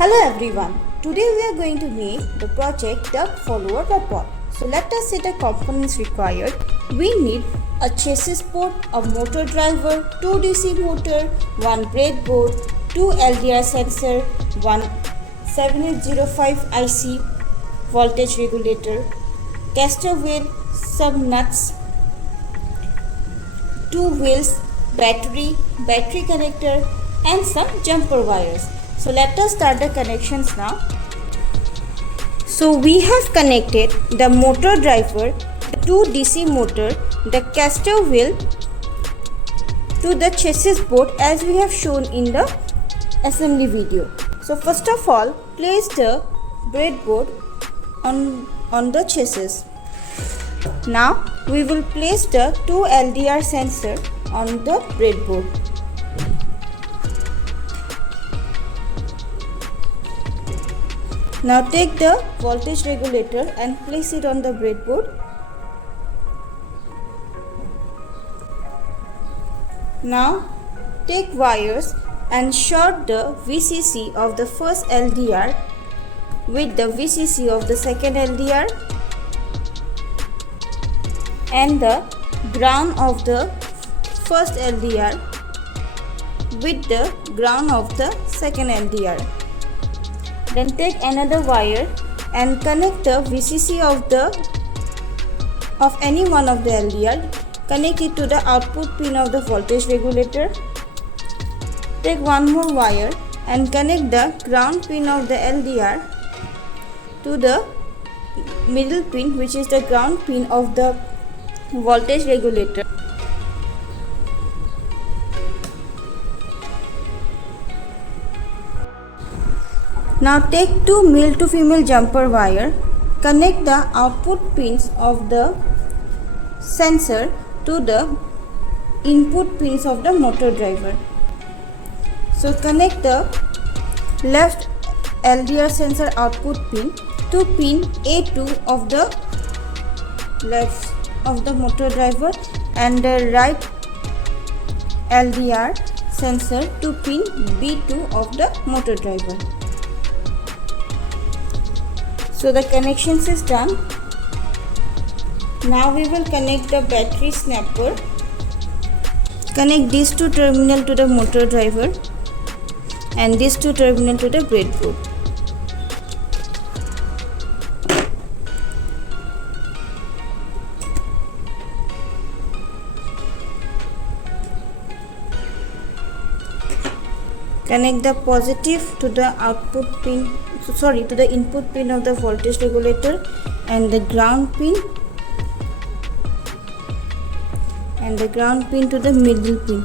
Hello everyone, today we are going to make the project Duck Follower Robot. So let us see the components required. We need a chassis board, a motor driver, 2 DC motor, 1 breadboard, 2 LDR sensor, 1 7805 IC voltage regulator, caster wheel, some nuts, 2 wheels, battery connector and some jumper wires. So let us start the connections now. So we have connected the motor driver, the 2 DC motor, the caster wheel to the chassis board as we have shown in the assembly video. So first of all, place the breadboard on the chassis. Now we will place the 2 LDR sensor on the breadboard. Now take the voltage regulator and place it on the breadboard. Now take wires and short the VCC of the first LDR with the VCC of the second LDR and the ground of the first LDR with the ground of the second LDR. Then take another wire and connect the VCC of any one of the LDR. Connect it to the output pin of the voltage regulator. Take one more wire and connect the ground pin of the LDR to the middle pin, which is the ground pin of the voltage regulator. Now take 2 male to female jumper wire, connect the output pins of the sensor to the input pins of the motor driver. So connect the left LDR sensor output pin to pin A2 of the left of the motor driver and the right LDR sensor to pin B2 of the motor driver. So the connections is done. Now we will connect the battery snapper. Connect these 2 terminals to the motor driver and these 2 terminals to the breadboard. Connect the positive to the output pin, to the input pin of the voltage regulator and the ground pin to the middle pin.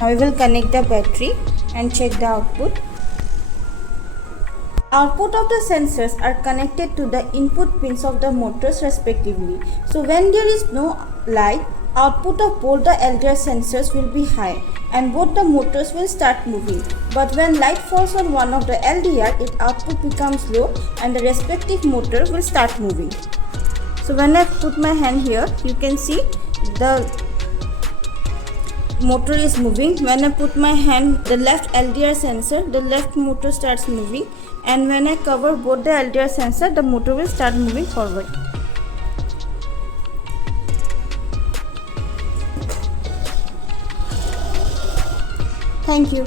Now we will connect the battery and check the output. Output of the sensors are connected to the input pins of the motors respectively. So when there is no light, output of both the LDR sensors will be high and both the motors will start moving. But when light falls on one of the LDR, its output becomes low and the respective motor will start moving. So when I put my hand here, you can see the motor is moving. When I put my hand the left LDR sensor, the left motor starts moving, and when I cover both the LDR sensor, the motor will start moving forward. Thank you.